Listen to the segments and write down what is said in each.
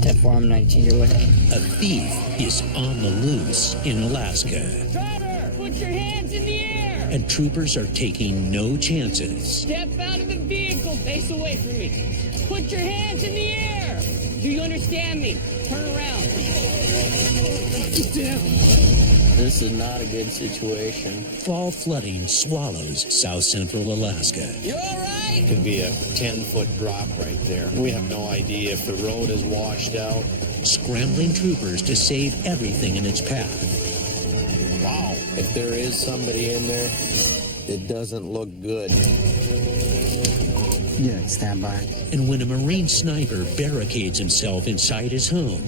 10-4, I'm 19 your way. A thief is on the loose in Alaska. Driver, put your hands in the air! And troopers are taking no chances. Step out of the vehicle, face away from me. Put your hands in the air! Do you understand me? Turn around. Get down. This is not a good situation. Fall flooding swallows south central Alaska. You all right? Could be a 10-foot drop right there. We have no idea if the road is washed out. Scrambling troopers to save everything in its path. Wow. If there is somebody in there, it doesn't look good. Yeah, stand by. And when a Marine sniper barricades himself inside his home,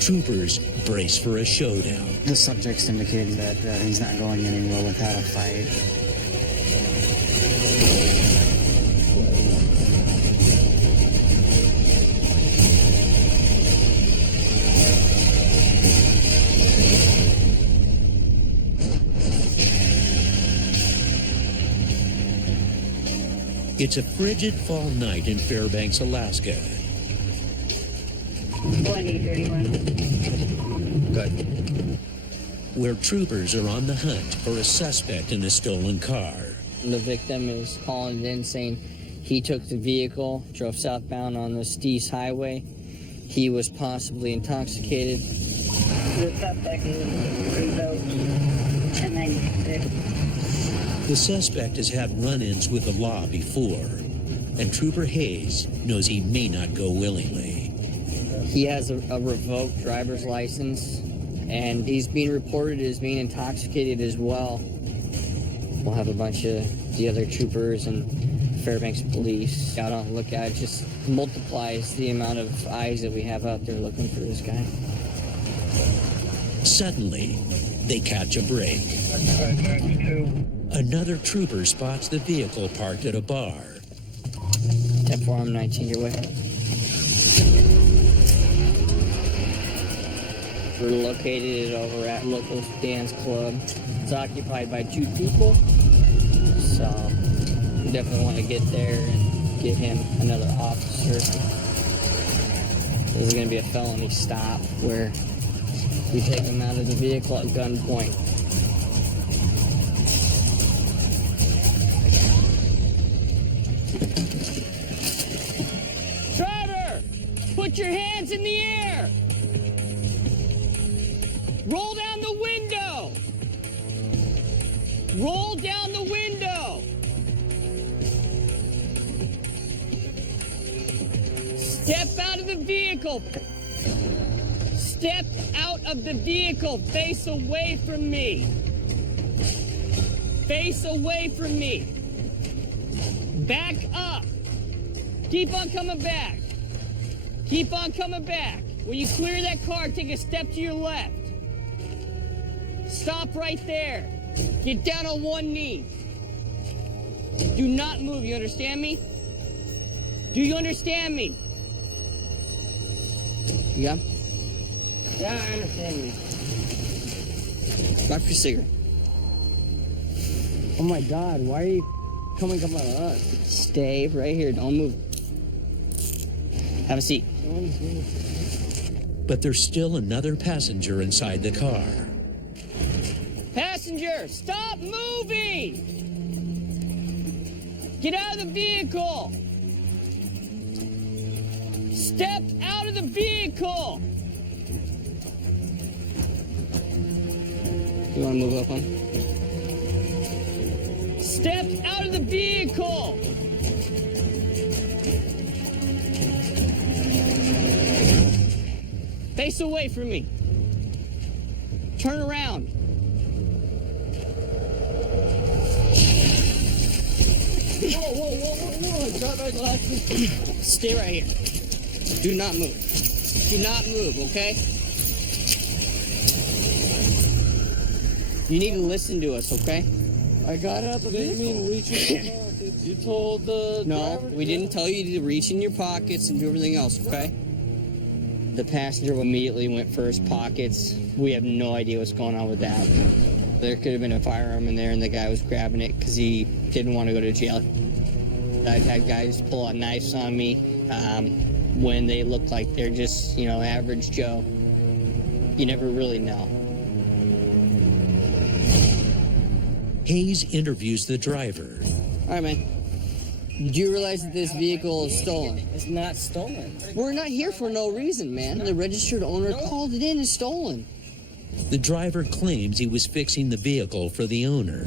troopers brace for a showdown. The subject's indicating that he's not going anywhere without a fight. It's a frigid fall night in Fairbanks, Alaska. 131. Good. Where troopers are on the hunt for a suspect in a stolen car. The victim is calling in saying he took the vehicle, drove southbound on the Steves Highway. He was possibly intoxicated. The suspect is revoked 1096. The suspect has had run-ins with the law before, and Trooper Hayes knows he may not go willingly. He has a revoked driver's license, and he's being reported as being intoxicated as well. We'll have a bunch of the other troopers and Fairbanks police out on the lookout. It just multiplies the amount of eyes that we have out there looking for this guy. Suddenly, they catch a break. Another trooper spots the vehicle parked at a bar. 10-4, I'm 19 your way. We're located over at local dance club. It's occupied by 2 people, so we definitely want to get there and get him another officer. This is going to be a felony stop where we take him out of the vehicle at gunpoint. Driver, put your hands in the air. Roll down the window. Roll down the window. Step out of the vehicle. Step out of the vehicle. Face away from me. Face away from me. Back up. Keep on coming back. Keep on coming back. When you clear that car, take a step to your left. Stop right there. Get down on one knee. Do not move. You understand me? Do you understand me? Yeah? Yeah, I understand you. Drop your cigarette. Oh my God, why are you coming up on us? Stay right here. Don't move. Have a seat. But there's still another passenger inside the car. Passenger, stop moving! Get out of the vehicle! Step out of the vehicle! You want to move up one? Step out of the vehicle! Face away from me. Turn around. Whoa. Stay right here. Do not move. Do not move, okay? You need to listen to us, okay? I got out the vehicle. You mean reach in your pockets? You told the driver No, we didn't tell you to reach in your pockets and do everything else, okay? The passenger immediately went for his pockets. We have no idea what's going on with that. There could have been a firearm in there and the guy was grabbing it because he didn't want to go to jail. I've had guys pull out knives on me. when they look like they're just, you know, average Joe. You never really know. Hayes interviews the driver. All right, man. Did you realize that this vehicle is stolen? It's not stolen. We're not here for no reason, man. The registered owner called it in as stolen. The driver claims he was fixing the vehicle for the owner.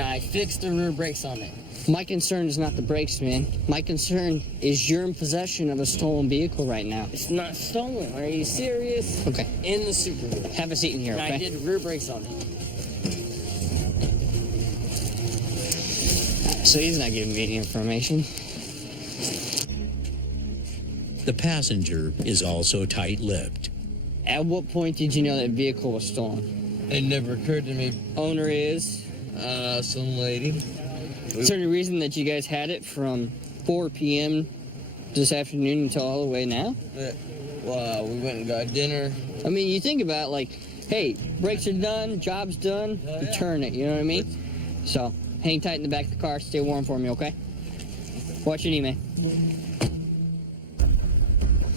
I fixed the rear brakes on it. My concern is not the brakes, man. My concern is you're in possession of a stolen vehicle right now. It's not stolen. Are you serious? Okay. In the Subaru. Have a seat in here, And okay? I did rear brakes on it. So he's not giving me any information. The passenger is also tight-lipped. At what point did you know that vehicle was stolen? It never occurred to me. Owner is? Some lady. Is there any reason that you guys had it from 4 p.m. this afternoon until all the way now? Well, we went and got dinner. I mean, you think about like, hey, brakes are done, job's done, return it, you know what I mean? So, hang tight in the back of the car, stay warm for me, okay? Watch your knee, man.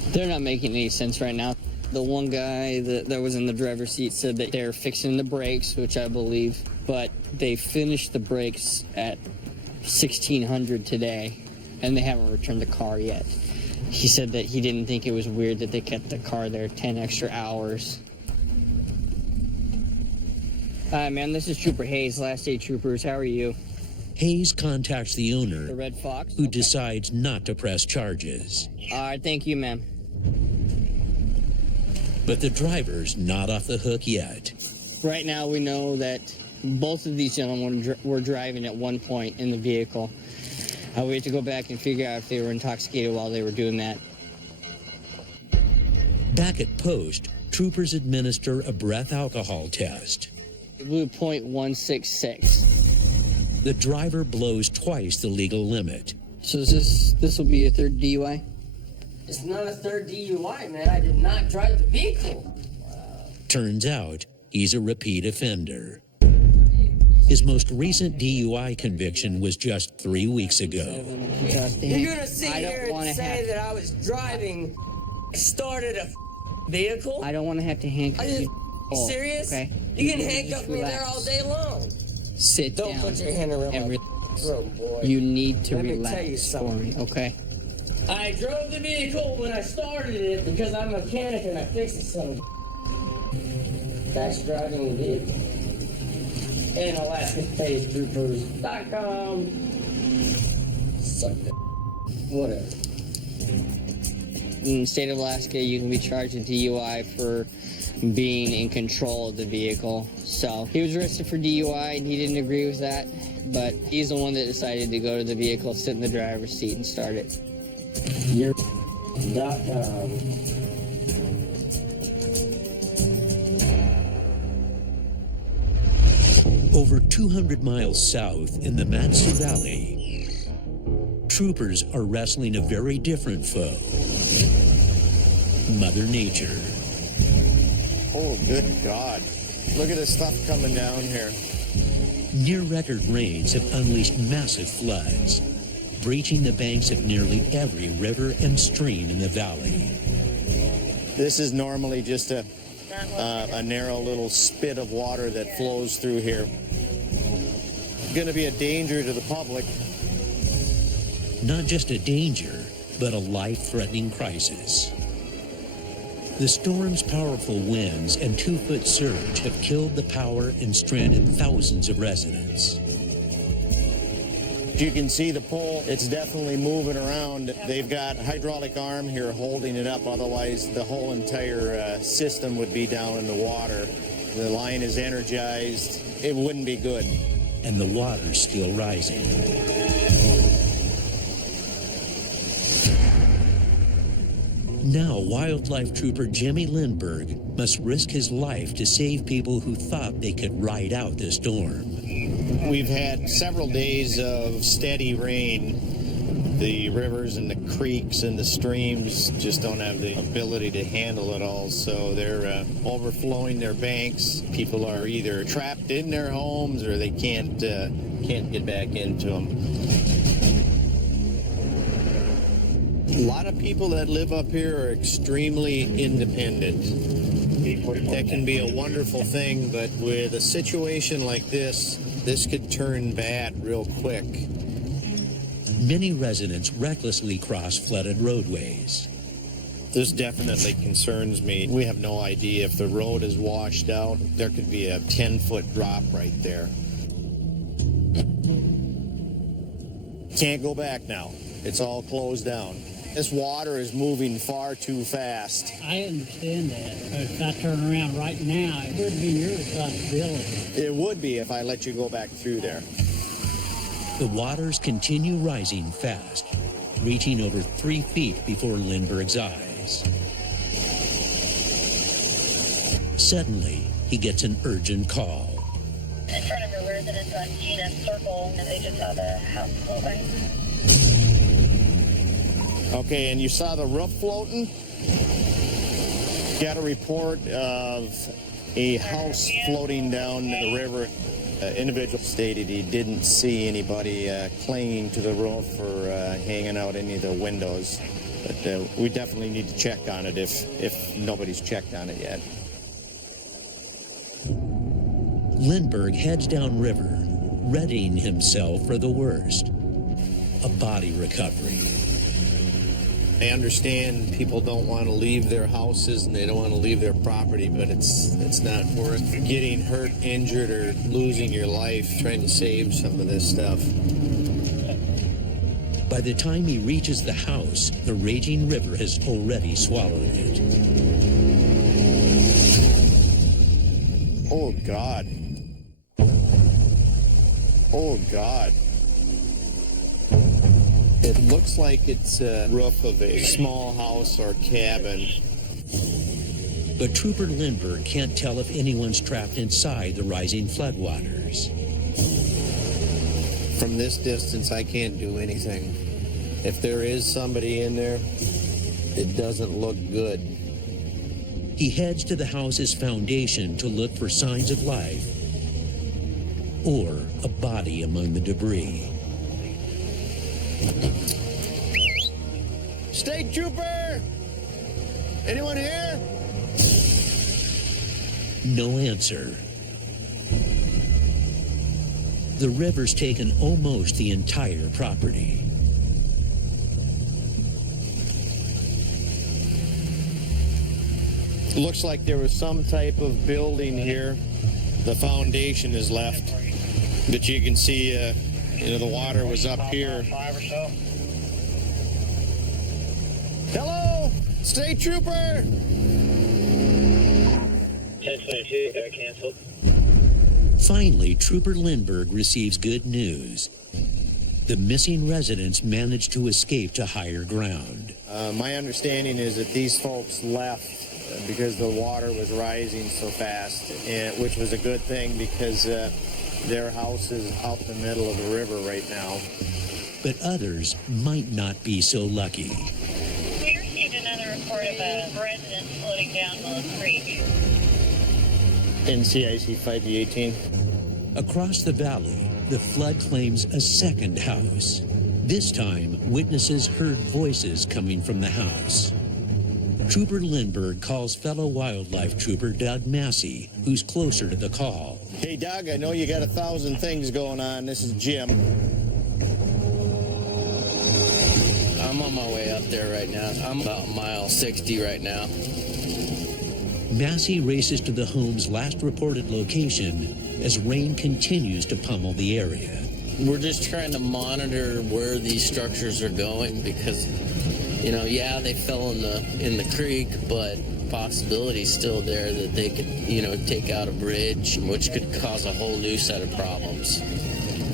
They're not making any sense right now. The one guy that was in the driver's seat said that they're fixing the brakes, which I believe, but they finished the brakes at 1600 today, and they haven't returned the car yet. He said that he didn't think it was weird that they kept the car there 10 extra hours. Hi, man, this is Trooper Hayes, Last Day Troopers. How are you? Hayes contacts the owner, The Red Fox? who Okay. decides not to press charges. All right, thank you, ma'am. But the driver's not off the hook yet. Right now, we know that both of these gentlemen were driving at one point in the vehicle. We have to go back and figure out if they were intoxicated while they were doing that. Back at post, troopers administer a breath alcohol test. It blew .166. The driver blows twice the legal limit. So this will be a third DUI? It's not a third DUI, man. I did not drive the vehicle. Turns out he's a repeat offender. His most recent DUI conviction was just 3 weeks ago. You're gonna sit I don't here and wanna say have- that I was driving, started a vehicle? I don't want to have to handcuff Are you you. serious? Okay. You can Just handcuff me there relax. all day long. Sit Don't down. put your hand around and my relax. throat, boy. You need to Let me tell you relax for something. me, okay? I drove the vehicle when I started it because I'm a mechanic and I fixed it some. That's driving the vehicle. And AlaskaTaseTroopers.com. Suck it. Whatever. In the state of Alaska, you can be charged with DUI for being in control of the vehicle. So he was arrested for DUI and he didn't agree with that, but he's the one that decided to go to the vehicle, sit in the driver's seat and start it. Your.com. Over 200 miles south in the Matsu Valley, troopers are wrestling a very different foe, Mother Nature. Oh, good God. Look at this stuff coming down here. Near-record rains have unleashed massive floods, breaching the banks of nearly every river and stream in the valley. This is normally just a narrow little spit of water that flows through here. Going to be a danger to the public. Not just a danger, but a life-threatening crisis. The storm's powerful winds and 2-foot surge have killed the power and stranded thousands of residents. You can see the pole, it's definitely moving around. They've got a hydraulic arm here holding it up, otherwise the whole entire system would be down in the water. The line is energized. It wouldn't be good. And the water's still rising. Now, wildlife trooper Jimmy Lindbergh must risk his life to save people who thought they could ride out the storm. We've had several days of steady rain. The rivers and the creeks and the streams just don't have the ability to handle it all, so they're overflowing their banks. People are either trapped in their homes or they can't get back into them. A lot of people that live up here are extremely independent. That can be a wonderful thing, but with a situation like this could turn bad real quick. Many residents recklessly cross flooded roadways. This definitely concerns me. We have no idea if the road is washed out. There could be a 10-foot drop right there. Can't go back now. It's all closed down. This water is moving far too fast. I understand that. But if I turn around right now, it would be your responsibility. It would be if I let you go back through there. The waters continue rising fast, reaching over 3 feet before Lindbergh's eyes. Suddenly, he gets an urgent call. In front of a residence on Gina Circle, and they just saw the house floating. Okay, and you saw the roof floating? Got a report of a house floating down the river. Individual stated he didn't see anybody clinging to the roof or hanging out any of the windows. But we definitely need to check on it if nobody's checked on it yet. Lindbergh heads downriver, readying himself for the worst. A body recovery. I understand people don't want to leave their houses and they don't want to leave their property, but it's not worth getting hurt, injured, or losing your life trying to save some of this stuff. By the time he reaches the house, the raging river has already swallowed it. Oh, God. Oh, God. It looks like it's a roof of a small house or cabin. But Trooper Lindbergh can't tell if anyone's trapped inside the rising floodwaters. From this distance, I can't do anything. If there is somebody in there, it doesn't look good. He heads to the house's foundation to look for signs of life or a body among the debris. State Trooper! Anyone here? No answer. The river's taken almost the entire property. Looks like there was some type of building here. The foundation is left. But you can see, the water was up here. Hello? State Trooper! 1022, canceled. Finally, Trooper Lindbergh receives good news. The missing residents managed to escape to higher ground. My understanding is that these folks left because the water was rising so fast, which was a good thing because their house is out in the middle of the river right now. But others might not be so lucky. We received another report of a resident floating down Willow Creek. NCIC 5D18. Across the valley, the flood claims a second house. This time, witnesses heard voices coming from the house. Trooper Lindbergh calls fellow wildlife trooper Doug Massey, who's closer to the call. Hey, Doug, I know you got 1,000 things going on. This is Jim. I'm on my way up there right now. I'm about mile 60 right now. Massey races to the home's last reported location as rain continues to pummel the area. We're just trying to monitor where these structures are going because, they fell in the creek, but possibility still there that they could, take out a bridge, which could cause a whole new set of problems.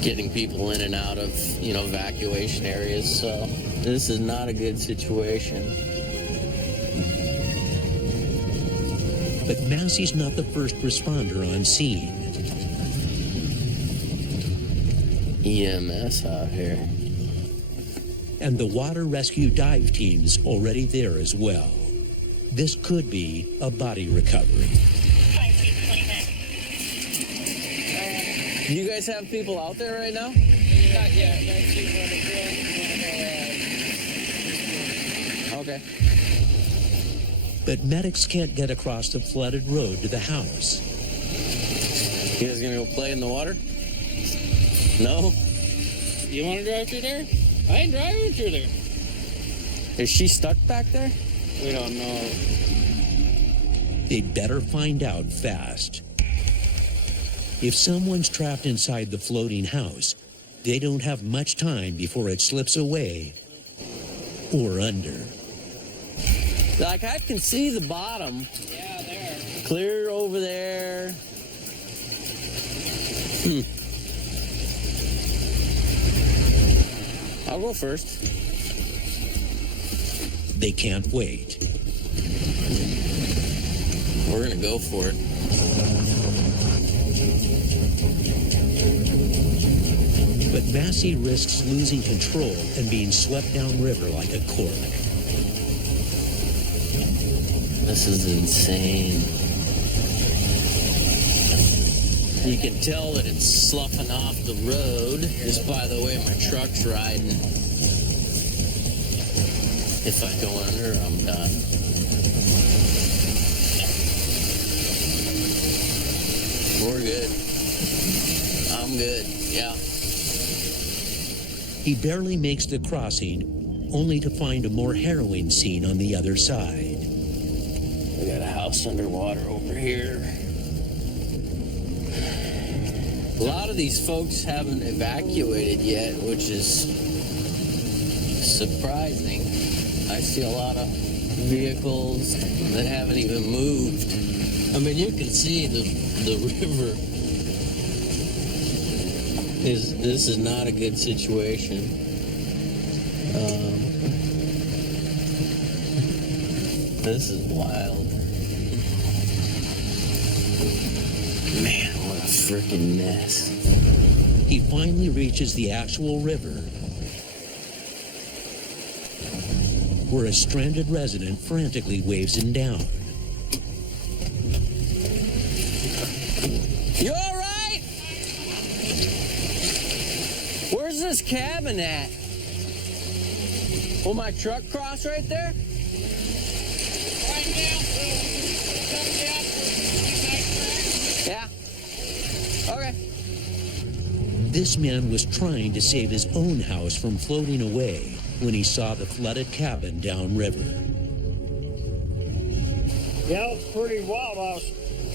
Getting people in and out of, evacuation areas. So this is not a good situation. But Massey's not the first responder on scene. EMS out here. And the water rescue dive team's already there as well. This could be a body recovery. You guys have people out there right now? Not yet. Okay. But medics can't get across the flooded road to the house. You guys gonna go play in the water? No? You want to drive through there? I ain't driving through there. Is she stuck back there? We don't know. They'd better find out fast. If someone's trapped inside the floating house, they don't have much time before it slips away or under. Like, I can see the bottom. Yeah, there. Clear over there. I'll go first. They can't wait. We're gonna go for it. But Massey risks losing control and being swept downriver like a cork. This is insane. You can tell that it's sloughing off the road just by the way my truck's riding. If I go under, I'm done. We're good. I'm good, yeah. He barely makes the crossing, only to find a more harrowing scene on the other side. We got a house underwater over here. A lot of these folks haven't evacuated yet, which is surprising. I see a lot of vehicles that haven't even moved. I mean, you can see the river this is not a good situation. This is wild. Man, what a freaking mess. He finally reaches the actual river, where a stranded resident frantically waves him down. You all right? Where's this cabin at? Will my truck cross right there? Right now, Yeah. Okay. This man was trying to save his own house from floating away when he saw the flooded cabin downriver. yeah, it was pretty wild. I was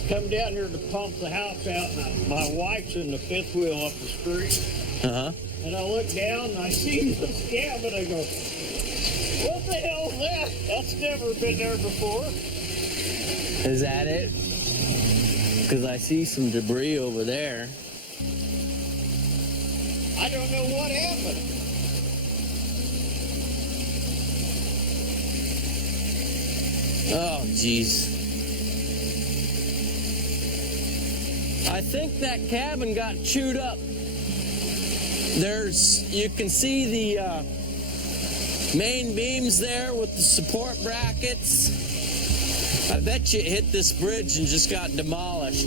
coming down here to pump the house out, and my wife's in the fifth wheel up the street. Uh-huh. And I look down and I see this cabin. I go, what the hell is that? That's never been there before. Is that it? Because I see some debris over there. I don't know what happened. Oh, jeez. I think that cabin got chewed up. You can see the main beams there with the support brackets. I bet you it hit this bridge and just got demolished.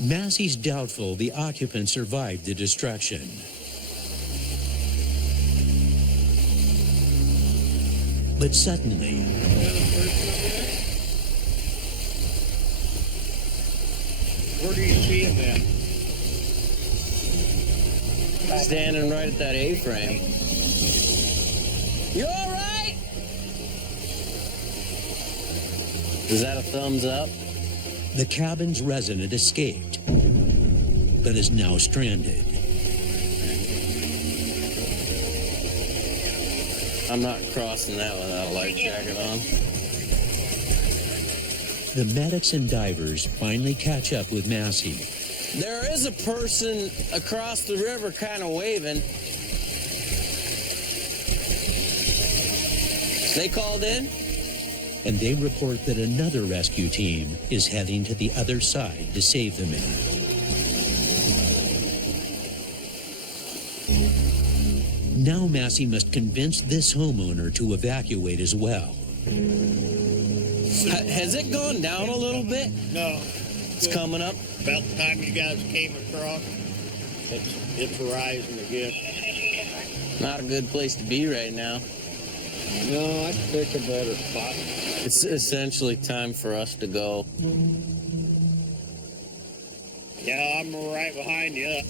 Massey's doubtful the occupant survived the destruction. But suddenly, Where do you see him at? Standing right at that A-frame. You all right? Is that a thumbs up? the cabin's resident escaped, but is now stranded. I'm not crossing that without a life jacket on. The medics and divers finally catch up with Massey. There is a person across the river kind of waving. They called in? And they report that another rescue team is heading to the other side to save the men. Now Massey must convince this homeowner to evacuate as well. Has it gone down a little bit? No. It's coming up. About the time you guys came across, it's rising again. Not a good place to be right now. No, I'd pick a better spot. It's essentially time for us to go. Yeah, I'm right behind you.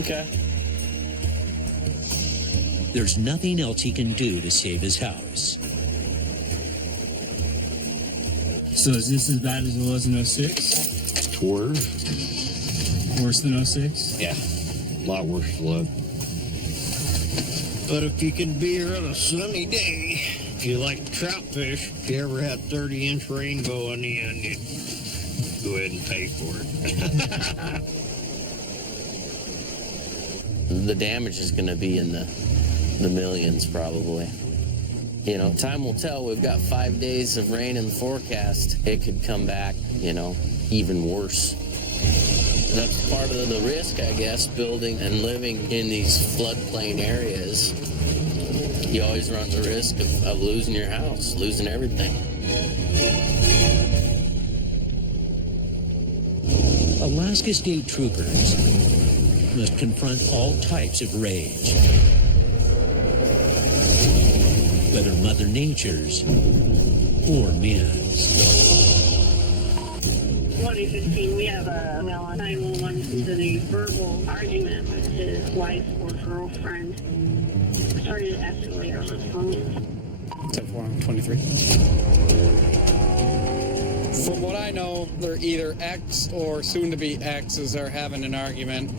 Okay. There's nothing else he can do to save his house. So is this as bad as it was in 06? It's worse. Worse than 06? Yeah. A lot worse flood. But if you can be here on a sunny day, if you like trout fish, if you ever had 30-inch rainbow on the end, you'd go ahead and pay for it. The damage is going to be in the millions, probably. You know, time will tell. We've got 5 days of rain in the forecast. It could come back, you know, even worse. That's part of the risk, I guess, building and living in these floodplain areas. You always run the risk of losing your house, losing everything. Alaska State Troopers must confront all types of rage, whether Mother Nature's or men's. 2015, we have a 911 to the verbal argument with his wife or girlfriend. Started to escalate on the phone. 10-4-23. From what I know, they're either ex or soon-to-be exes are having an argument.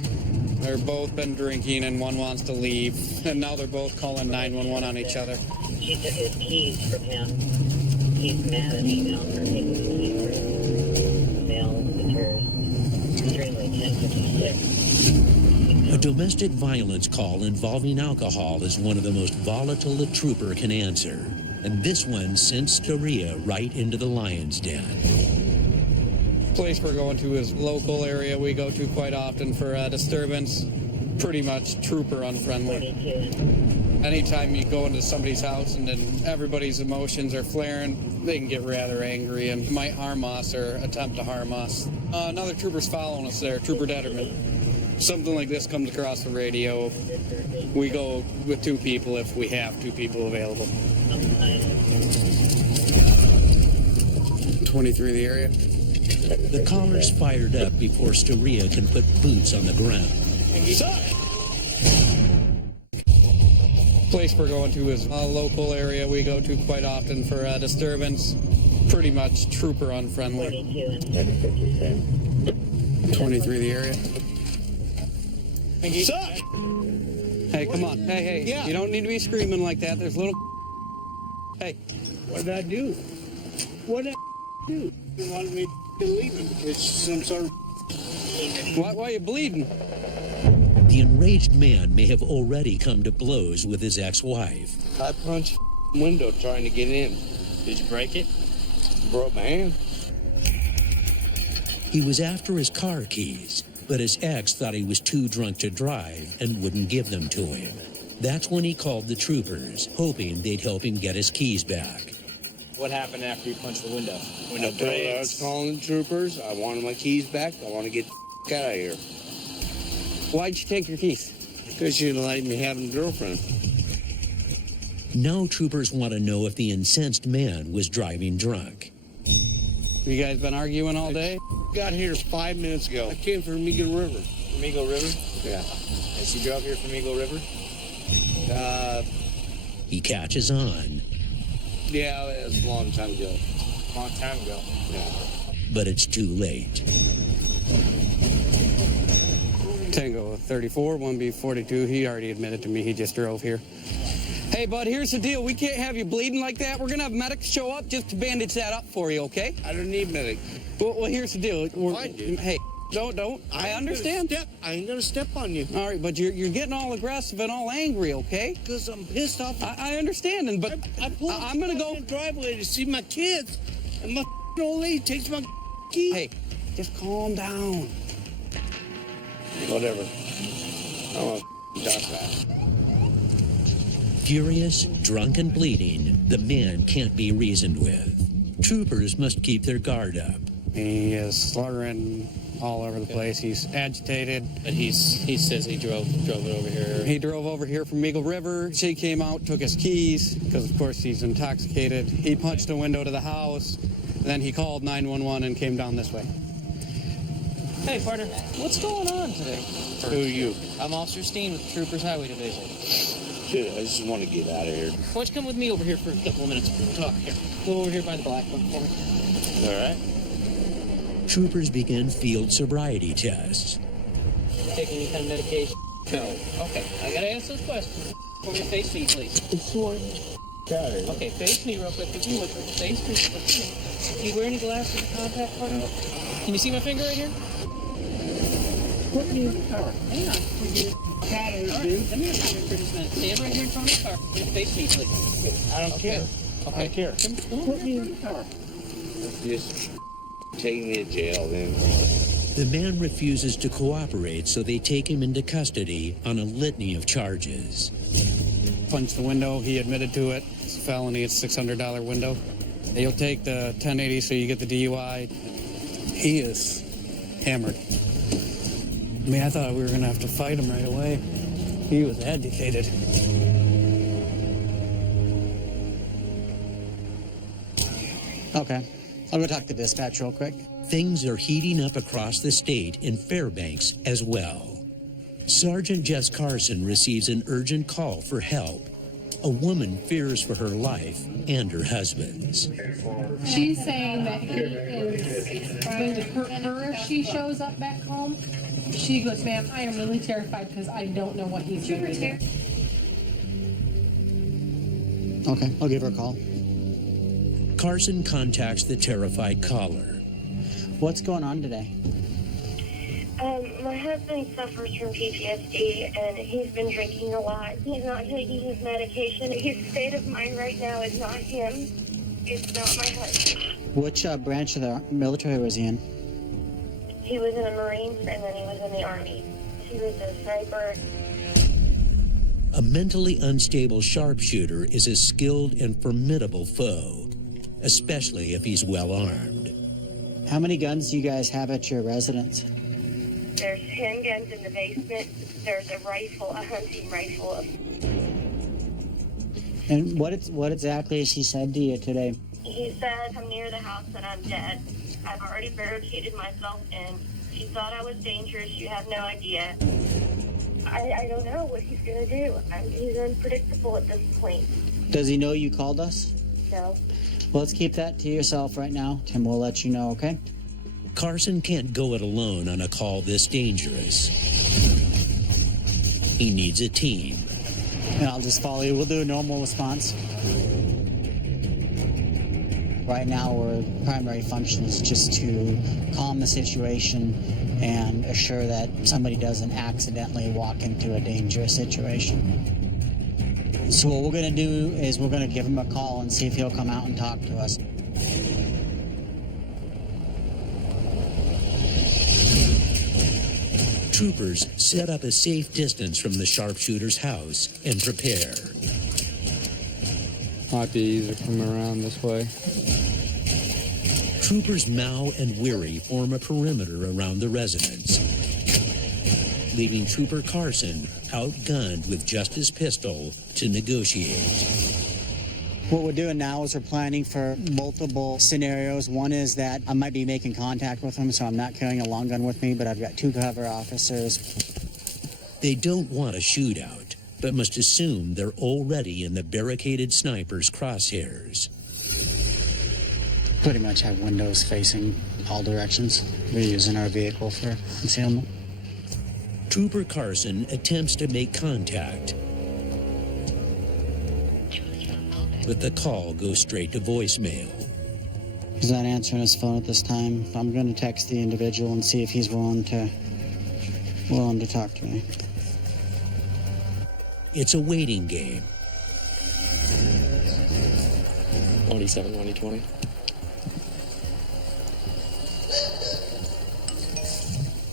They're both been drinking and one wants to leave, and now they're both calling 911 on each other. She took his keys from him. He's mad at me now for taking his keys for him. Mail returns. Extremely 1056. A domestic violence call involving alcohol is one of the most volatile a trooper can answer. And this one sent Storia right into the lion's den. Place we're going to is local area we go to quite often for disturbance. Pretty much trooper unfriendly. Anytime you go into somebody's house and then everybody's emotions are flaring, they can get rather angry and might harm us or attempt to harm us. Another trooper's following us there, Trooper Detterman. Something like this comes across the radio. We go with 2 people if we have 2 people available. 23 the area. The caller's fired up before Storia can put boots on the ground. Place we're going to is a local area we go to quite often for disturbance. Pretty much trooper unfriendly. 23 the area. Hey, come on. Hey. Yeah. You don't need to be screaming like that. There's little... Hey. What did I do? What did I do? You wanted me to leave him. It's some sort of... Why are you bleeding? The enraged man may have already come to blows with his ex-wife. I punched the window trying to get in. Did you break it? Broke my hand. He was after his car keys, but his ex thought he was too drunk to drive and wouldn't give them to him. That's when he called the troopers, hoping they'd help him get his keys back. What happened after you punched the window? I told her I was calling the troopers. I wanted my keys back. I want to get the out of here. Why'd you take your keys? Because she didn't let me have a girlfriend. Now troopers want to know if the incensed man was driving drunk. You guys been arguing all day? Got here 5 minutes ago. I came from Eagle River. From Eagle River? Yeah. And she drove here from Eagle River? He catches on. Yeah, it's a long time ago. Long time ago. Yeah. But it's too late. Tango 34, 1B 42. He already admitted to me he just drove here. Hey, bud, here's the deal. We can't have you bleeding like that. We're going to have medics show up just to bandage that up for you, okay? I don't need medic. Well, here's the deal. Fine, dude. Hey, don't. I understand. I ain't gonna step on you. All right, but you're getting all aggressive and all angry, okay? Because I'm pissed off. I understand, but I'm going to go in the driveway to see my kids, and my old lady takes my key. Hey, just calm down. Whatever. I don't want to talk about it. Furious, drunk, and bleeding, the man can't be reasoned with. Troopers must keep their guard up. He is slurring, all over the place. He's agitated. But he says he drove it over here. He drove over here from Eagle River. She came out, took his keys, because of course he's intoxicated. He punched a window to the house. Then he called 911 and came down this way. Hey, partner, what's going on today? Who are you? I'm Officer Steen with the Troopers Highway Division. Shit, I just want to get out of here. Why don't you come with me over here for a couple of minutes? We'll talk here. Go over here by the black one for me. All right. Troopers begin field sobriety tests. Taking any kind of medication? No. Okay, I gotta ask those questions. For me, face me, please. It's one. Got it. Okay, face me real quick. If you look, face me. Do you wear any glasses or contact, partner? Can you see my finger right here? Put me in the car. Hang on. Got it, All dude. right, let me just for just a minute. Stand right here in front of the car. Face me, please. I don't care. Okay. I don't care. Put me in the car. Just take me to jail, then. The man refuses to cooperate, so they take him into custody on a litany of charges. Punched the window. He admitted to it. It's a felony. It's a $600 window. You'll take the 1080 so you get the DUI. He is hammered. I mean, I thought we were going to have to fight him right away. He was agitated. Okay. I'll go talk to dispatch real quick. Things are heating up across the state in Fairbanks as well. Sergeant Jess Carson receives an urgent call for help. A woman fears for her life and her husband's. She's saying that he is going to hurt her if she shows up back home. She goes, ma'am, I am really terrified because I don't know what he's going to do. Okay, I'll give her a call. Carson contacts the terrified caller. What's going on today? My husband suffers from PTSD, and he's been drinking a lot. He's not taking his medication. His state of mind right now is not him. It's not my husband. Which branch of the military was he in? He was in the Marines, and then he was in the Army. He was a sniper. A mentally unstable sharpshooter is a skilled and formidable foe, especially if he's well armed. How many guns do you guys have at your residence? There's 10 guns in the basement. There's a rifle, a hunting rifle. And what exactly has he said to you today? He said, come near the house and I'm dead. I've already barricaded myself in. He thought I was dangerous. You have no idea. I don't know what he's going to do. He's unpredictable at this point. Does he know you called us? No. Well, let's keep that to yourself right now, and we'll let you know, okay? Carson can't go it alone on a call this dangerous. He needs a team. And I'll just follow you. We'll do a normal response. Right now, our primary function is just to calm the situation and assure that somebody doesn't accidentally walk into a dangerous situation. So what we're going to do is we're going to give him a call and see if he'll come out and talk to us. Troopers set up a safe distance from the sharpshooter's house and prepare. Might be easier to come around this way. Troopers Mao and Weary form a perimeter around the residence, leaving Trooper Carson outgunned with just his pistol to negotiate. What we're doing now is we're planning for multiple scenarios. One is that I might be making contact with him, so I'm not carrying a long gun with me, but I've got 2 cover officers. They don't want a shootout, but must assume they're already in the barricaded sniper's crosshairs. Pretty much have windows facing all directions. We're using our vehicle for concealment. Trooper Carson attempts to make contact, but the call goes straight to voicemail. He's not answering his phone at this time. I'm going to text the individual and see if he's willing to talk to me. It's a waiting game. 27, 2020.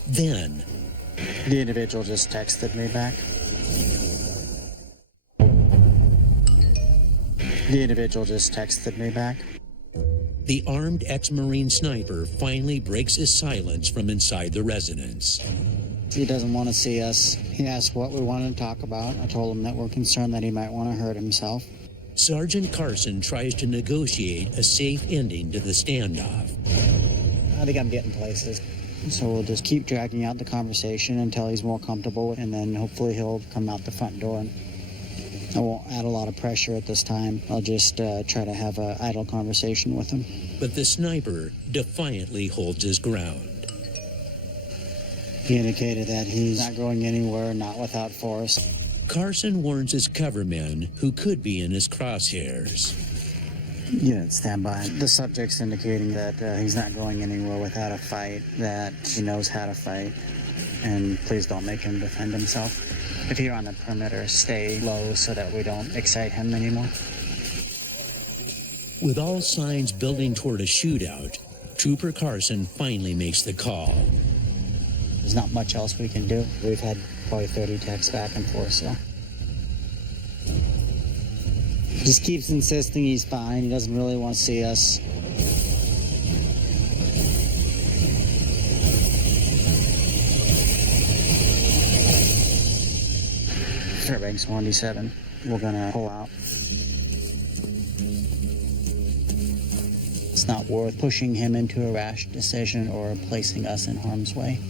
Then, the individual just texted me back. the armed ex-Marine sniper finally breaks his silence from inside the residence. He doesn't want to see us. He asked what we wanted to talk about. I told him that we're concerned that he might want to hurt himself. Sergeant Carson tries to negotiate a safe ending to the standoff. I think I'm getting places. So we'll just keep dragging out the conversation until he's more comfortable, and then hopefully he'll come out the front door. I won't add a lot of pressure at this time. I'll just try to have an idle conversation with him. But the sniper defiantly holds his ground. He indicated that he's not going anywhere, not without force. Carson warns his covermen who could be in his crosshairs. Unit standby. The subject's indicating that he's not going anywhere without a fight, that he knows how to fight, and please don't make him defend himself. If you're on the perimeter, stay low so that we don't excite him anymore. With all signs building toward a shootout, Trooper Carson finally makes the call. There's not much else we can do. We've had probably 30 texts back and forth, so. Just keeps insisting he's fine. He doesn't really want to see us. Fairbanks 1D7. We're gonna pull out. It's not worth pushing him into a rash decision or placing us in harm's way.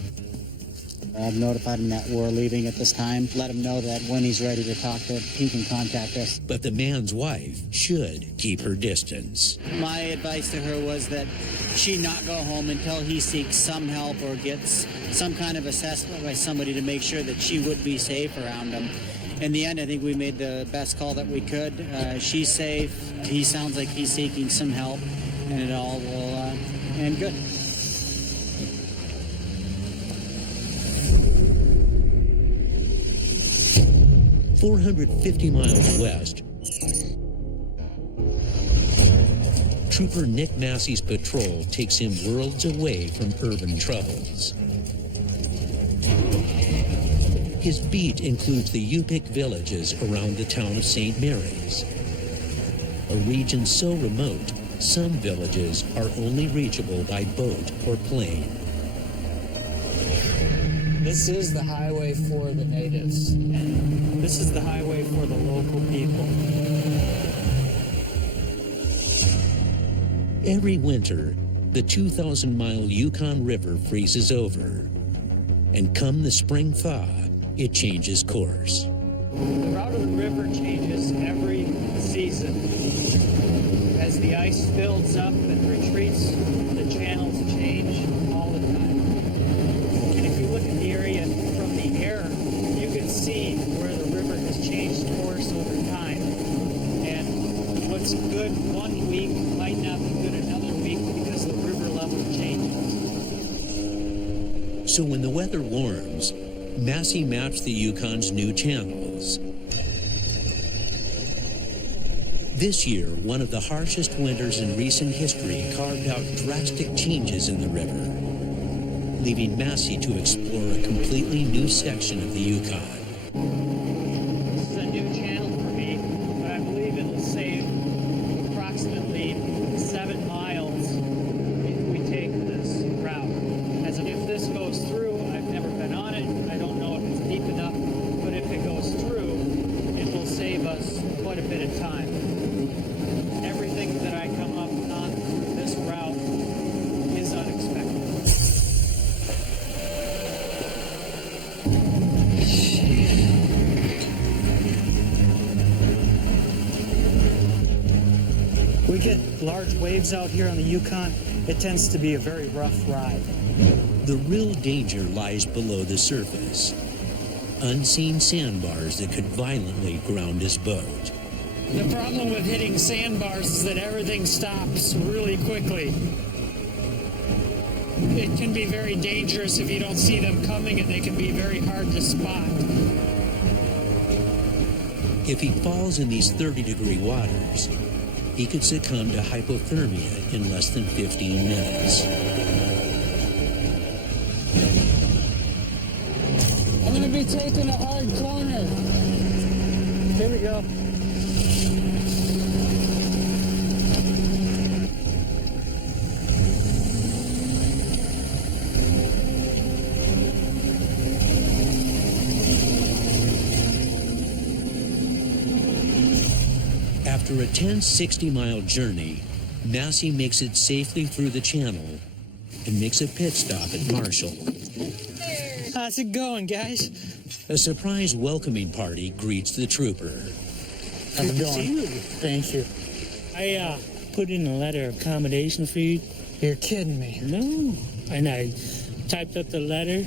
I've notified him that we're leaving at this time. Let him know that when he's ready to talk, that he can contact us. But the man's wife should keep her distance. My advice to her was that she not go home until he seeks some help or gets some kind of assessment by somebody to make sure that she would be safe around him. In the end, I think we made the best call that we could. She's safe. He sounds like he's seeking some help, and it all will end good. "450 miles west, Trooper Nick Massey's patrol takes him worlds away from urban troubles. His beat includes the Yupik villages around the town of St. Mary's, a region so remote, some villages are only reachable by boat or plane. This is the highway for the natives. This is the highway for the local people. Every winter, the 2,000-mile Yukon River freezes over, and come the spring thaw, it changes course. The route of the river changes every season. As the ice builds up and retreats, the channels change all the time. And if you look at the area from the air, you can see where the river has changed course over time. And what's good one week might not be good another week because the river level changes. So when the weather warms, Massey maps the Yukon's new channels. This year, one of the harshest winters in recent history carved out drastic changes in the river, leaving Massey to explore a completely new section of the Yukon. This is a new channel for me, but I believe it will save approximately 7 miles if we take this route. As if this goes through, I've never been on it. I don't know if it's deep enough, but if it goes through, it will save us quite a bit of time. Everything that I come up on this route is unexpected. We get large waves out here on the Yukon. It tends to be a very rough ride. The real danger lies below the surface. Unseen sandbars that could violently ground his boat. The problem with hitting sandbars is that everything stops really quickly. It can be very dangerous if you don't see them coming, and they can be very hard to spot. If he falls in these 30-degree waters, he could succumb to hypothermia in less than 15 minutes. I'm going to be taking a hard corner. Here we go. After a tense 60-mile journey, Massey makes it safely through the channel and makes a pit stop at Marshall. How's it going, guys? A surprise welcoming party greets the trooper. How's it going? Thank you. I put in a letter of accommodation for you. You're kidding me. No. And I typed up the letter,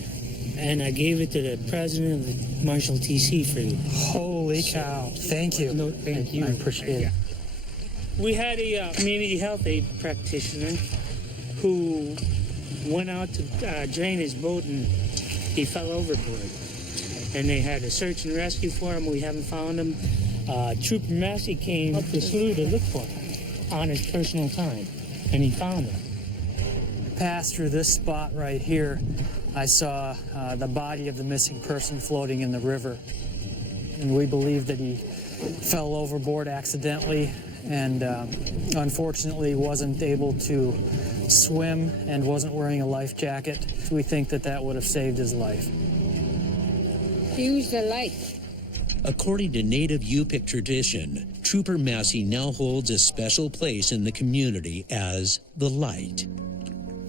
and I gave it to the president of the Marshall TC for you. Holy cow. Thank you. No, thank you. I appreciate it. We had a community health aid practitioner who went out to drain his boat, and he fell overboard. And they had a search and rescue for him. We haven't found him. Trooper Massey came up the slough to look for him on his personal time, and he found him. Passed through this spot right here, I saw the body of the missing person floating in the river. And we believe that he fell overboard accidentally and unfortunately wasn't able to swim and wasn't wearing a life jacket. We think that that would have saved his life. Use the light. According to native Yupik tradition, Trooper Massey now holds a special place in the community as the light.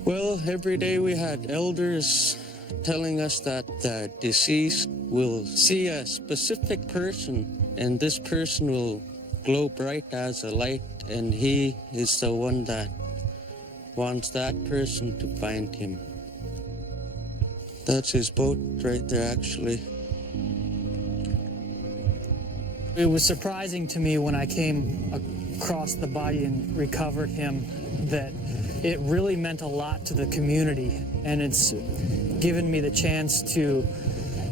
Well, every day we had elders telling us that the deceased will see a specific person, and this person will glow bright as a light, and he is the one that wants that person to find him. That's his boat right there, actually. It was surprising to me when I came across the body and recovered him that it really meant a lot to the community, and it's given me the chance to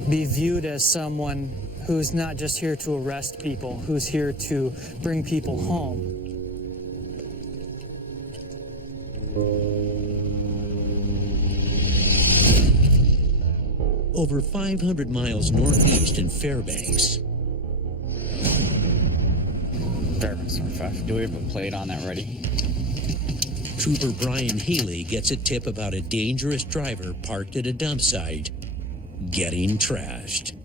be viewed as someone who's not just here to arrest people, who's here to bring people home. Over 500 miles northeast in Fairbanks. Fairbanks, North. Do we have a plate on that ready? Trooper Brian Healy gets a tip about a dangerous driver parked at a dump site getting trashed.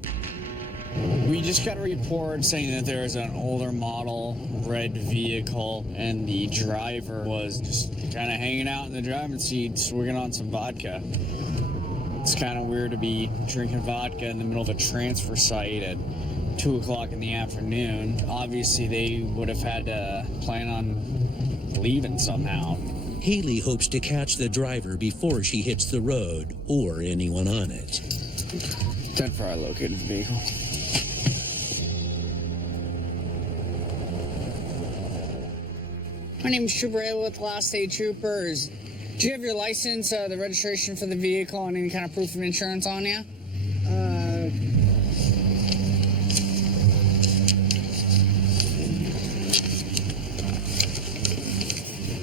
We just got a report saying that there's an older model red vehicle and the driver was just kind of hanging out in the driving seat swigging on some vodka. It's kind of weird to be drinking vodka in the middle of a transfer site at 2 o'clock in the afternoon. Obviously, they would have had to plan on leaving somehow. Haley hopes to catch the driver before she hits the road or anyone on it. 10-4, I located the vehicle. My name is Trooper Ayla with Last Day Troopers. Do you have your license, the registration for the vehicle, and any kind of proof of insurance on you?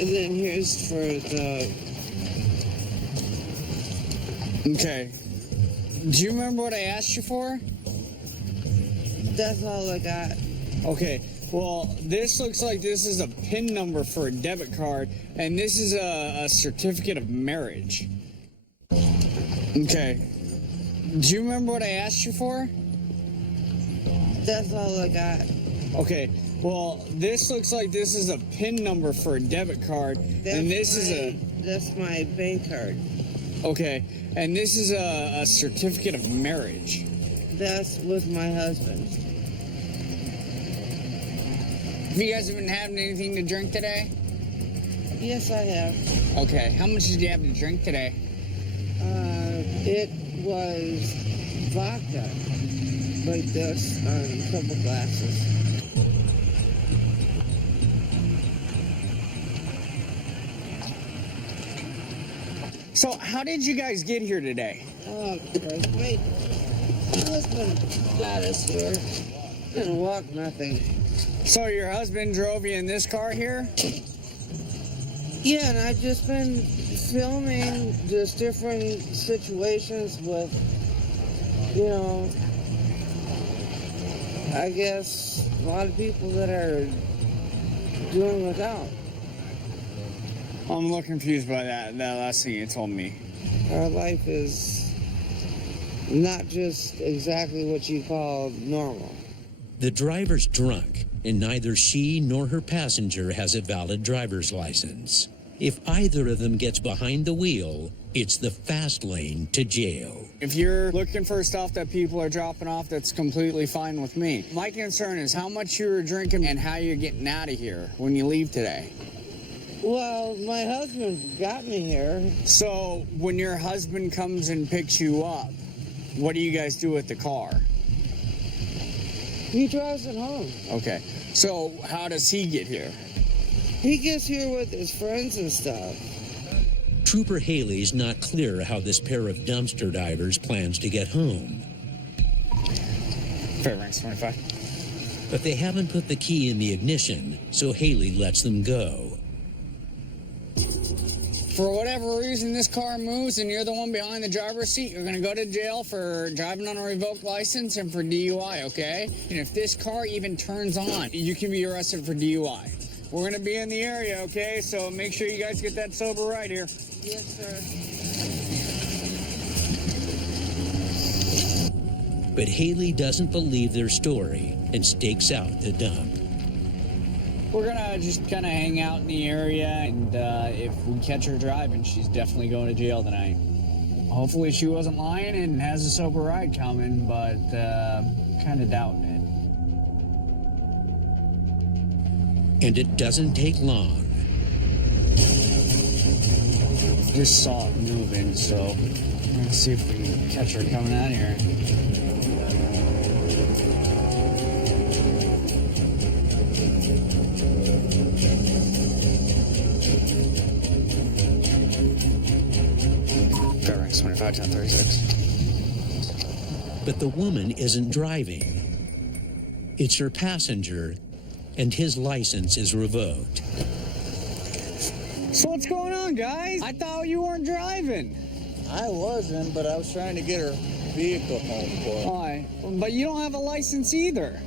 And then here's for the... Okay. Do you remember what I asked you for? That's all I got. Okay. Well, this looks like this is a PIN number for a debit card, and this is a certificate of marriage. Okay. Do you remember what I asked you for? That's all I got. Okay. Well, this looks like this is a PIN number for a debit card, and this is a... That's my bank card. Okay. And this is a certificate of marriage. That's with my husband. Have you guys been having anything to drink today? Yes, I have. Okay. How much did you have to drink today? It was vodka, like this, a couple glasses. So, how did you guys get here today? Oh, Christ, my husband got us here. Didn't walk nothing. So your husband drove you in this car here? Yeah, and I've just been filming just different situations with, you know, I guess a lot of people that are doing without. I'm a little confused by that last thing you told me. Our life is not just exactly what you call normal. The driver's drunk, and neither she nor her passenger has a valid driver's license. If either of them gets behind the wheel, it's the fast lane to jail. If you're looking for stuff that people are dropping off, that's completely fine with me. My concern is how much you were drinking and how you're getting out of here when you leave today. Well, my husband got me here. So when your husband comes and picks you up, what do you guys do with the car? He drives it home. Okay. So how does he get here? He gets here with his friends and stuff. Trooper Haley's not clear how this pair of dumpster divers plans to get home. Fairbanks 25. But they haven't put the key in the ignition, so Haley lets them go. For whatever reason this car moves and you're the one behind the driver's seat, you're going to go to jail for driving on a revoked license and for DUI, okay? And if this car even turns on, you can be arrested for DUI. We're going to be in the area, okay? So make sure you guys get that sober ride here. Yes, sir. But Haley doesn't believe their story and stakes out the dump. We're going to just kind of hang out in the area, and if we catch her driving, she's definitely going to jail tonight. Hopefully she wasn't lying and has a sober ride coming, but kind of doubting it. And it doesn't take long. Just saw it moving, so let's see if we can catch her coming out here. Fairbanks 25, 1036. But the woman isn't driving. It's her passenger, and his license is revoked. So what's going on, guys? I thought you weren't driving. I wasn't, but I was trying to get her vehicle home for her. Why? But you don't have a license either.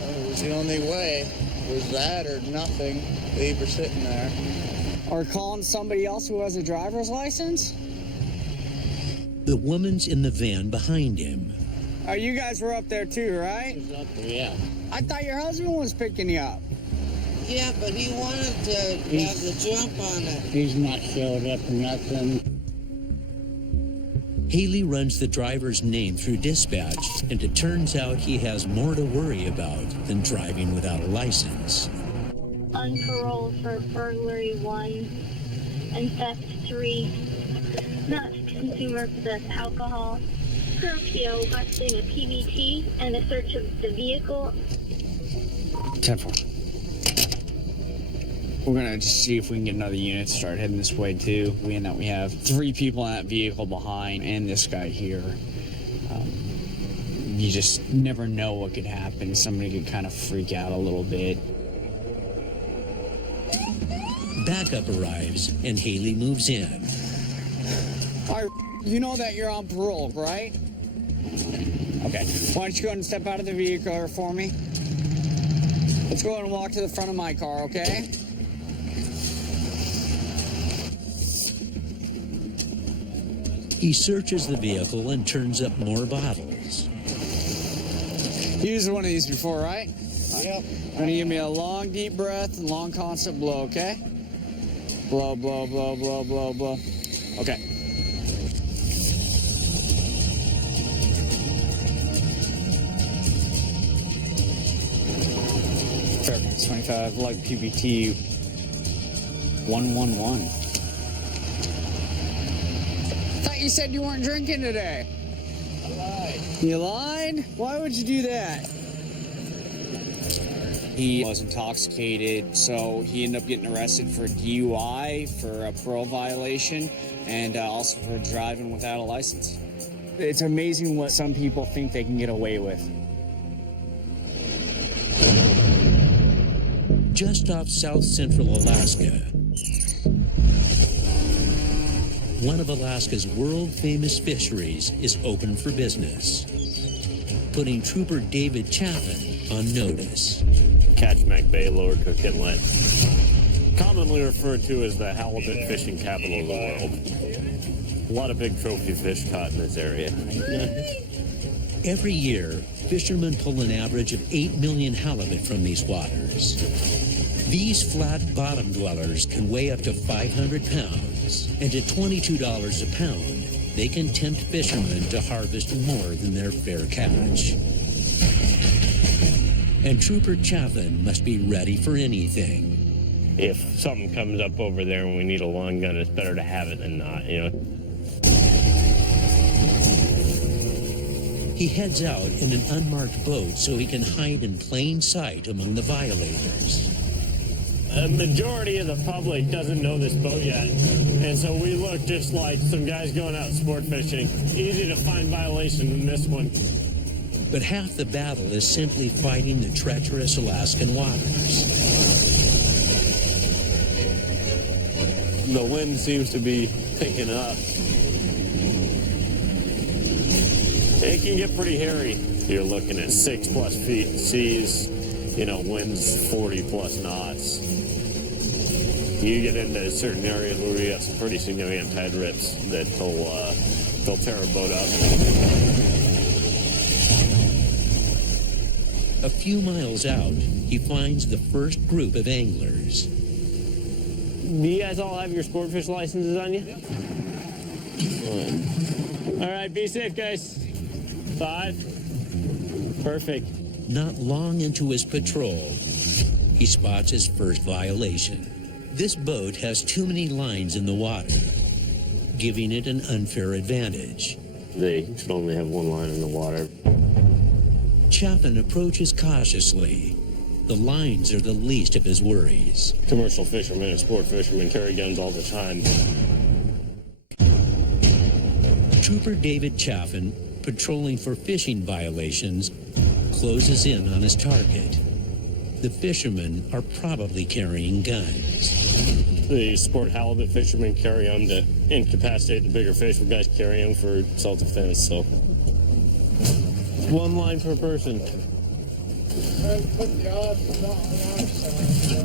It was the only way. It was that or nothing. Leave her sitting there. Or calling somebody else who has a driver's license? The woman's in the van behind him. Oh, you guys were up there too, right? Yeah. I thought your husband was picking you up. Yeah, but he wanted to have the jump on it. He's not showed up or nothing. Haley runs the driver's name through dispatch, and it turns out he has more to worry about than driving without a license. On parole for burglary 1 and theft 3. Not to consume or possess alcohol. Curfew requesting a PBT and a search of the vehicle. 10-4. We're gonna just see if we can get another unit to start heading this way too. We know we have 3 people in that vehicle behind and this guy here. You just never know what could happen. Somebody could kind of freak out a little bit. Backup arrives, and Haley moves in. All right, you know that you're on parole, right? Okay. Why don't you go ahead and step out of the vehicle for me? Let's go ahead and walk to the front of my car, okay? He searches the vehicle and turns up more bottles. You used one of these before, right? Yep. You're gonna give me a long, deep breath and long, constant blow, okay? Blow, blow, blow, blow, blow, blow. Okay. Fairbanks 25, like PBT 111. Thought you said you weren't drinking today. I lied. You lied? Why would you do that? He was intoxicated, so he ended up getting arrested for DUI, for a parole violation, and also for driving without a license. It's amazing what some people think they can get away with. Just off south central Alaska, one of Alaska's world-famous fisheries is open for business, putting Trooper David Chapman on notice. Katchmack Bay, Lower Cook Inlet, commonly referred to as the halibut fishing capital of the world. A lot of big trophy fish caught in this area. Every year, fishermen pull an average of 8 million halibut from these waters. These flat bottom dwellers can weigh up to 500 pounds, and at $22 a pound, they can tempt fishermen to harvest more than their fair catch. And Trooper Chaffin must be ready for anything. If something comes up over there and we need a long gun, it's better to have it than not, you know. He heads out in an unmarked boat so he can hide in plain sight among the violators. A majority of the public doesn't know this boat yet, and so we look just like some guys going out sport fishing. Easy to find violation in this one. But half the battle is simply fighting the treacherous Alaskan waters. The wind seems to be picking up. It can get pretty hairy. You're looking at 6+ feet seas, you know, winds 40+ knots. You get into certain areas where we have some pretty significant tide rips that they'll tear a boat up. A few miles out, he finds the first group of anglers. Do you guys all have your sport fish licenses on you? Yep. All right, be safe, guys. 5. Perfect. Not long into his patrol, he spots his first violation. This boat has too many lines in the water, giving it an unfair advantage. They should only have one line in the water. Chaffin approaches cautiously. The lines are the least of his worries. Commercial fishermen and sport fishermen carry guns all the time. Trooper David Chaffin, patrolling for fishing violations, closes in on his target. The fishermen are probably carrying guns. The sport halibut fishermen carry them to incapacitate the bigger fish. We guys carry them for self-defense, so. One line per person.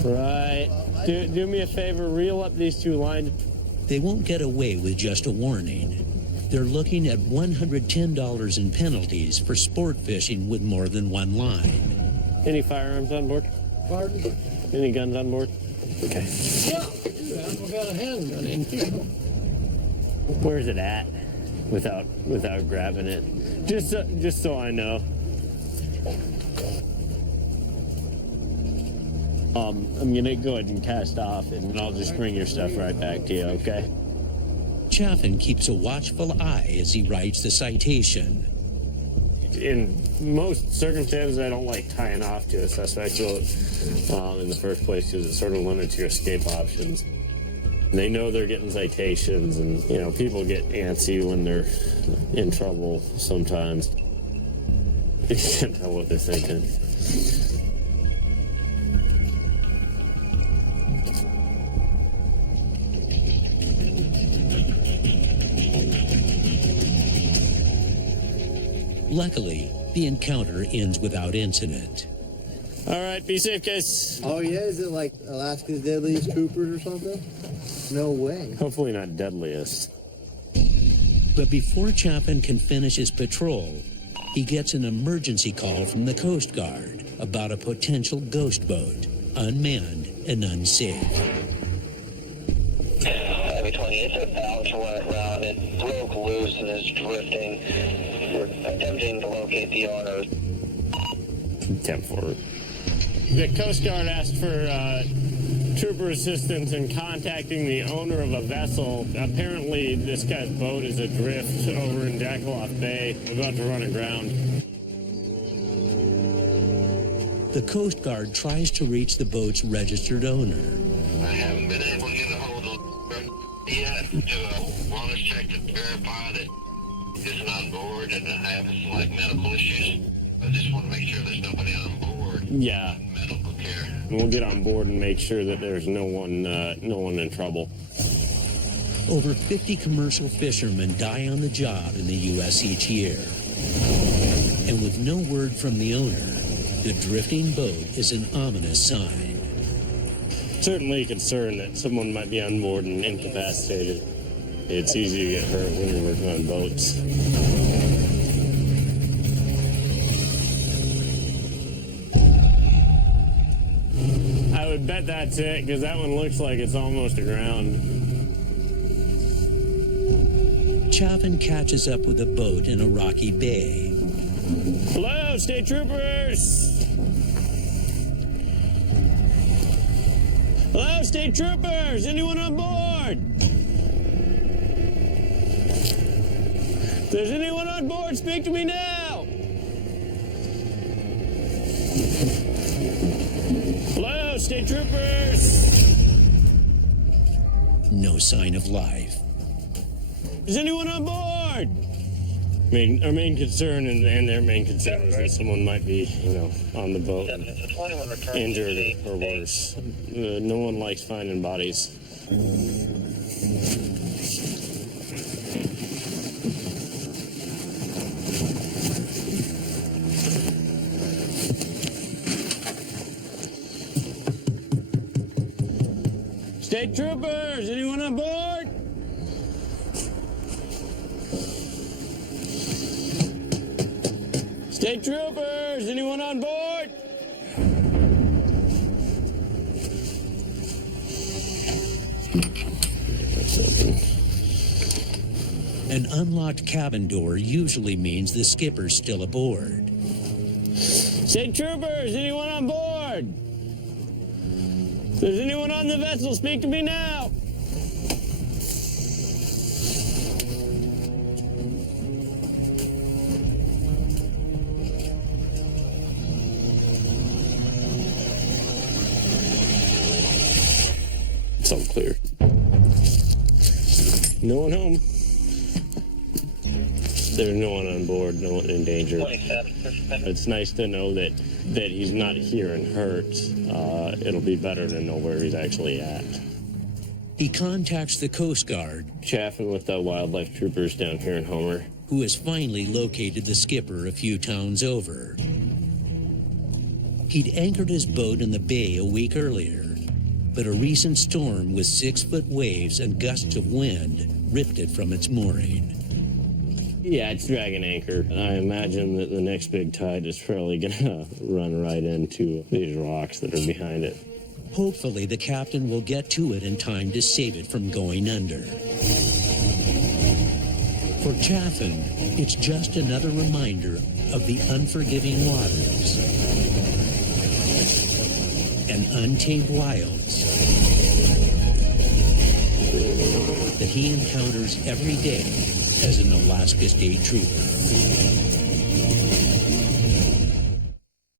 Right. Do me a favor, reel up these 2 lines. They won't get away with just a warning. They're looking at $110 in penalties for sport fishing with more than one line. Any firearms on board? Pardon? Any guns on board? Okay. Yeah, we got a handgun in here. Where's it at? Without grabbing it. Just so I know. I'm gonna go ahead and cast off, and I'll just bring your stuff right back to you, okay? Chaffin keeps a watchful eye as he writes the citation. In most circumstances, I don't like tying off to a suspect in the first place because it sort of limits your escape options. They know they're getting citations, and you know people get antsy when they're in trouble sometimes. You can't tell what they're thinking. Luckily, the encounter ends without incident. All right, be safe, guys. Oh yeah, is it like Alaska's deadliest troopers or something? No way. Hopefully not deadliest. But before Chaffin can finish his patrol, he gets an emergency call from the Coast Guard about a potential ghost boat, unmanned and unsafe. Heavy 20, it's a balance went around. It broke loose and is drifting. We're attempting to locate the owner. 10-4. The Coast Guard asked for trooper assistance in contacting the owner of a vessel. Apparently, this guy's boat is adrift over in Jackaloff Bay, about to run aground. The Coast Guard tries to reach the boat's registered owner. I haven't been able to get a hold of yet. Do a wellness check to verify that isn't on board and having some like medical issues. I just want to make sure there's nobody on board. Yeah. Medical care. We'll get on board and make sure that there's no one in trouble. Over 50 commercial fishermen die on the job in the U.S. each year. And with no word from the owner, the drifting boat is an ominous sign. Certainly a concern that someone might be on board and incapacitated. It's easy to get hurt when you're working on boats. bet that's it, because that one looks like it's almost aground. Chaffin catches up with a boat in a rocky bay. Hello, state troopers! Hello, state troopers! Anyone on board? If there's anyone on board, speak to me now! Hello, state troopers! No sign of life. Is anyone on board? I mean, our main concern and their main concern is that someone might be, on the boat, injured or worse. No one likes finding bodies. State troopers, anyone on board? State troopers, anyone on board? An unlocked cabin door usually means the skipper's still aboard. State troopers, anyone on board? If there's anyone on the vessel, speak to me now. It's all clear. No one home. There's no one on board, no one in danger. It's nice to know that he's not here and hurt. It'll be better to know where he's actually at. He contacts the Coast Guard, Chaffin with the wildlife troopers down here in Homer, who has finally located the skipper a few towns over. He'd anchored his boat in the bay a week earlier, but a recent storm with 6-foot waves and gusts of wind ripped it from its mooring. Yeah, it's dragging anchor. I imagine that the next big tide is probably gonna run right into these rocks that are behind it. Hopefully, the captain will get to it in time to save it from going under. For Chaffin, it's just another reminder of the unforgiving waters and untamed wilds that he encounters every day as an Alaska State Trooper.